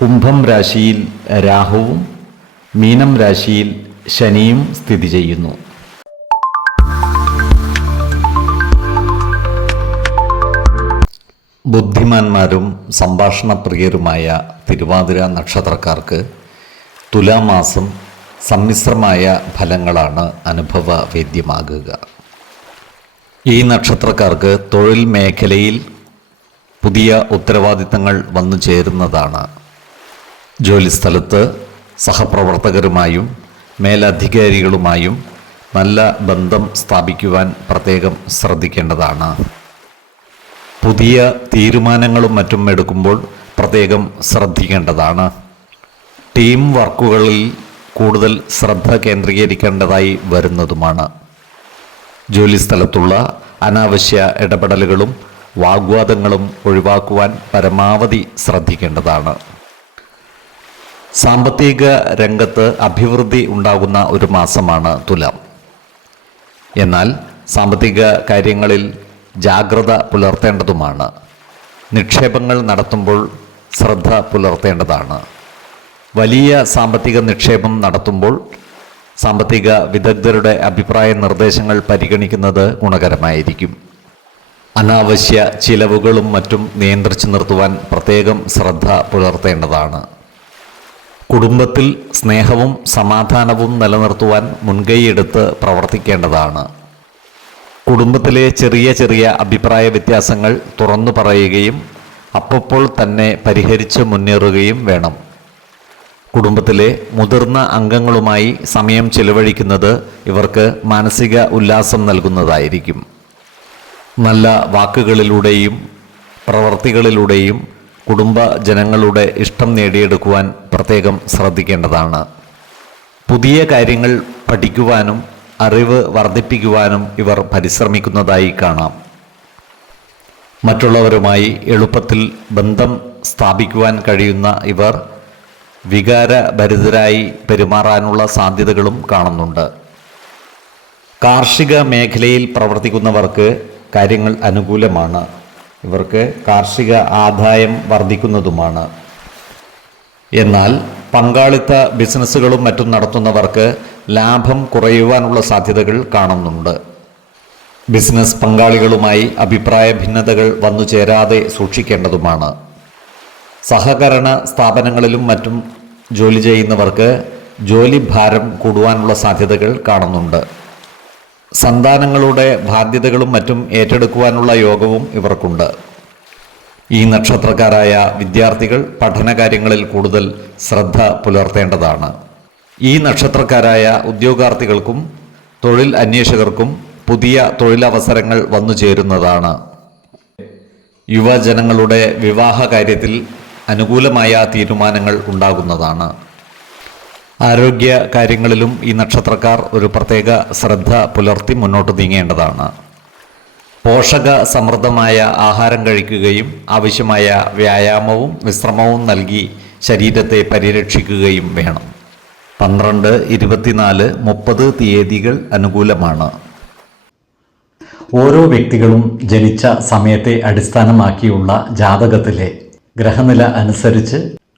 കുംഭം രാശിയിൽ രാഹുവും മീനം രാശിയിൽ ശനിയും സ്ഥിതി ചെയ്യുന്നു. ബുദ്ധിമാന്മാരും സംഭാഷണ പ്രിയരുമായ തിരുവാതിര നക്ഷത്രക്കാർക്ക് തുലാമാസം സമ്മിശ്രമായ ഫലങ്ങളാണ് അനുഭവവേദ്യമാകുക. ഈ നക്ഷത്രക്കാർക്ക് തൊഴിൽ മേഖലയിൽ പുതിയ ഉത്തരവാദിത്തങ്ങൾ വന്നു ചേരുന്നതാണ് ജോലിസ്ഥലത്ത് സഹപ്രവർത്തകരുമായും മേലധികാരികളുമായും നല്ല ബന്ധം സ്ഥാപിക്കുവാൻ പ്രത്യേകം ശ്രദ്ധിക്കേണ്ടതാണ്. പുതിയ തീരുമാനങ്ങളും മറ്റും എടുക്കുമ്പോൾ പ്രത്യേകം ശ്രദ്ധിക്കേണ്ടതാണ്. ടീം വർക്കുകളിൽ കൂടുതൽ ശ്രദ്ധ കേന്ദ്രീകരിക്കേണ്ടതായി വരുന്നതുമാണ്. ജോലിസ്ഥലത്തുള്ള അനാവശ്യ ഇടപെടലുകളും വാഗ്വാദങ്ങളും ഒഴിവാക്കുവാൻ പരമാവധി ശ്രദ്ധിക്കേണ്ടതാണ്. സാമ്പത്തിക രംഗത്ത് അഭിവൃദ്ധി ഉണ്ടാകുന്ന ഒരു മാസമാണ് തുലാം. എന്നാൽ സാമ്പത്തിക കാര്യങ്ങളിൽ ജാഗ്രത പുലർത്തേണ്ടതുമാണ്. നിക്ഷേപങ്ങൾ നടത്തുമ്പോൾ ശ്രദ്ധ പുലർത്തേണ്ടതാണ്. വലിയ സാമ്പത്തിക നിക്ഷേപം നടത്തുമ്പോൾ സാമ്പത്തിക വിദഗ്ധരുടെ അഭിപ്രായ നിർദ്ദേശങ്ങൾ പരിഗണിക്കുന്നത് ഗുണകരമായിരിക്കും. അനാവശ്യ ചിലവുകളും മറ്റും നിയന്ത്രിച്ചു നിർത്തുവാൻ പ്രത്യേകം ശ്രദ്ധ പുലർത്തേണ്ടതാണ്. കുടുംബത്തിൽ സ്നേഹവും സമാധാനവും നിലനിർത്തുവാൻ മുൻകൈയെടുത്ത് പ്രവർത്തിക്കേണ്ടതാണ്. കുടുംബത്തിലെ ചെറിയ ചെറിയ അഭിപ്രായ വ്യത്യാസങ്ങൾ തുറന്നു പറയുകയും അപ്പോൾ തന്നെ പരിഹരിച്ച് മുന്നേറുകയും വേണം. കുടുംബത്തിലെ മുതിർന്ന അംഗങ്ങളുമായി സമയം ചെലവഴിക്കുന്നത് ഇവർക്ക് മാനസിക ഉല്ലാസം നൽകുന്നതായിരിക്കും. നല്ല വാക്കുകളിലൂടെയും പ്രവർത്തികളിലൂടെയും കുടുംബ ജനങ്ങളുടെ ഇഷ്ടം നേടിയെടുക്കുവാൻ പ്രത്യേകം ശ്രദ്ധിക്കേണ്ടതാണ്. പുതിയ കാര്യങ്ങൾ പഠിക്കുവാനും അറിവ് വർദ്ധിപ്പിക്കുവാനും ഇവർ പരിശ്രമിക്കുന്നതായി കാണാം. മറ്റുള്ളവരുമായി എളുപ്പത്തിൽ ബന്ധം സ്ഥാപിക്കുവാൻ കഴിയുന്ന ഇവർ വികാരഭരിതരായി പെരുമാറാനുള്ള സാധ്യതകളും കാണുന്നുണ്ട്. കാർഷിക മേഖലയിൽ പ്രവർത്തിക്കുന്നവർക്ക് കാര്യങ്ങൾ അനുകൂലമാണ്. ഇവർക്ക് കാർഷിക ആദായം വർദ്ധിക്കുന്നതുമാണ്. എന്നാൽ പങ്കാളിത്ത ബിസിനസ്സുകളും മറ്റും നടത്തുന്നവർക്ക് ലാഭം കുറയുവാനുള്ള സാധ്യതകൾ കാണുന്നുണ്ട്. ബിസിനസ് പങ്കാളികളുമായി അഭിപ്രായ ഭിന്നതകൾ വന്നു ചേരാതെ സൂക്ഷിക്കേണ്ടതുമാണ്. സഹകരണ സ്ഥാപനങ്ങളിലും മറ്റും ജോലി ചെയ്യുന്നവർക്ക് ജോലി ഭാരം കൂടുവാനുള്ള സാധ്യതകൾ കാണുന്നുണ്ട്. സന്താനങ്ങളുടെ ബാധ്യതകളും മറ്റും ഏറ്റെടുക്കുവാനുള്ള യോഗവും ഇവർക്കുണ്ട്. ഈ നക്ഷത്രക്കാരായ വിദ്യാർത്ഥികൾ പഠനകാര്യങ്ങളിൽ കൂടുതൽ ശ്രദ്ധ പുലർത്തേണ്ടതാണ്. ഈ നക്ഷത്രക്കാരായ ഉദ്യോഗാർത്ഥികൾക്കും തൊഴിൽ അന്വേഷകർക്കും പുതിയ തൊഴിലവസരങ്ങൾ വന്നു ചേരുന്നതാണ്. യുവജനങ്ങളുടെ വിവാഹ കാര്യത്തിൽ അനുകൂലമായ തീരുമാനങ്ങൾ ഉണ്ടാകുന്നതാണ്. ആരോഗ്യ കാര്യങ്ങളിലും ഈ നക്ഷത്രക്കാർ ഒരു പ്രത്യേക ശ്രദ്ധ പുലർത്തി മുന്നോട്ട് നീങ്ങേണ്ടതാണ്. പോഷക സമൃദ്ധമായ ആഹാരം കഴിക്കുകയും ആവശ്യമായ വ്യായാമവും വിശ്രമവും നൽകി ശരീരത്തെ പരിരക്ഷിക്കുകയും വേണം. പന്ത്രണ്ട് ഇരുപത്തിനാല് മുപ്പത് തീയതികൾ അനുകൂലമാണ്. ഓരോ വ്യക്തികളും ജനിച്ച സമയത്തെ അടിസ്ഥാനമാക്കിയുള്ള ജാതകത്തിലെ ഗ്രഹനില അനുസരിച്ച്